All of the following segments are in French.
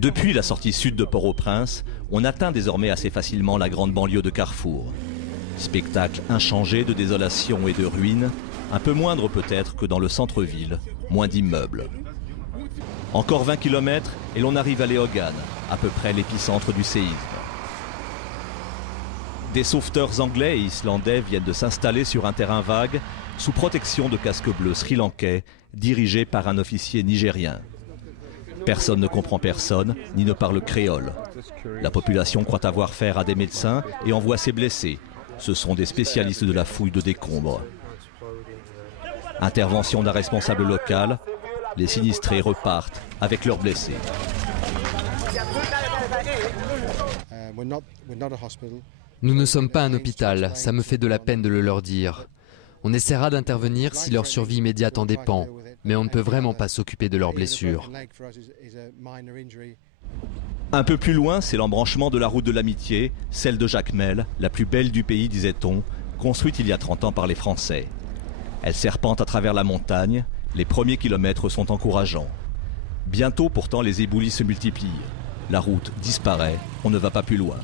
Depuis la sortie sud de Port-au-Prince, on atteint désormais assez facilement la grande banlieue de Carrefour. Spectacle inchangé de désolation et de ruines, un peu moindre peut-être que dans le centre-ville, moins d'immeubles. Encore 20 km et l'on arrive à Leogane, à peu près l'épicentre du séisme. Des sauveteurs anglais et islandais viennent de s'installer sur un terrain vague, sous protection de casques bleus sri-lankais, dirigés par un officier nigérien. Personne ne comprend personne, ni ne parle créole. La population croit avoir affaire à des médecins et envoie ses blessés. Ce sont des spécialistes de la fouille de décombres. Intervention d'un responsable local, les sinistrés repartent avec leurs blessés. Nous ne sommes pas un hôpital, ça me fait de la peine de le leur dire. On essaiera d'intervenir si leur survie immédiate en dépend, mais on ne peut vraiment pas s'occuper de leurs blessures. Un peu plus loin, c'est l'embranchement de la route de l'amitié, celle de Jacmel, la plus belle du pays, disait-on, construite il y a 30 ans par les Français. Elle serpente à travers la montagne, les premiers kilomètres sont encourageants. Bientôt pourtant les éboulis se multiplient. La route disparaît, on ne va pas plus loin.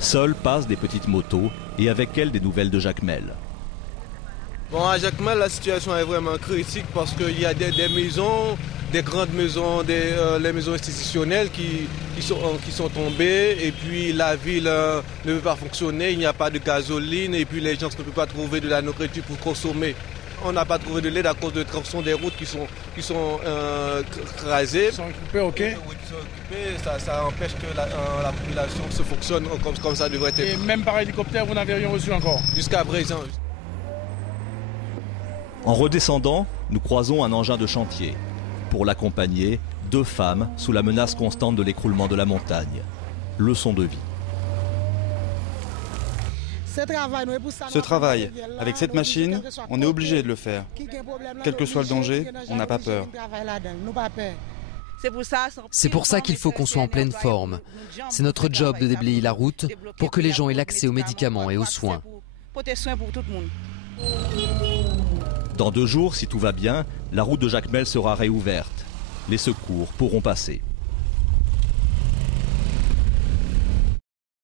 Seules passent des petites motos et avec elles des nouvelles de Jacmel. Bon, à Jacmel, la situation est vraiment critique parce qu'il y a des maisons, des grandes maisons, les maisons institutionnelles qui sont tombées et puis la ville ne veut pas fonctionner, il n'y a pas de gasoline et puis les gens ne peuvent pas trouver de la nourriture pour consommer. On n'a pas trouvé de l'aide à cause de traversons des routes qui sont crasées. Ils sont occupés, ok. Oui, qui sont occupés, ça empêche que la population se fonctionne comme ça devrait être. Et même par hélicoptère, vous n'avez rien reçu encore? Jusqu'à présent. En redescendant, nous croisons un engin de chantier. Pour l'accompagner, 2 femmes sous la menace constante de l'écroulement de la montagne. Leçon de vie. Ce travail, avec cette machine, on est obligé de le faire. Quel que soit le danger, on n'a pas peur. C'est pour ça qu'il faut qu'on soit en pleine forme. C'est notre job de déblayer la route pour que les gens aient l'accès aux médicaments et aux soins. Dans 2 jours, si tout va bien, la route de Jacmel sera réouverte. Les secours pourront passer.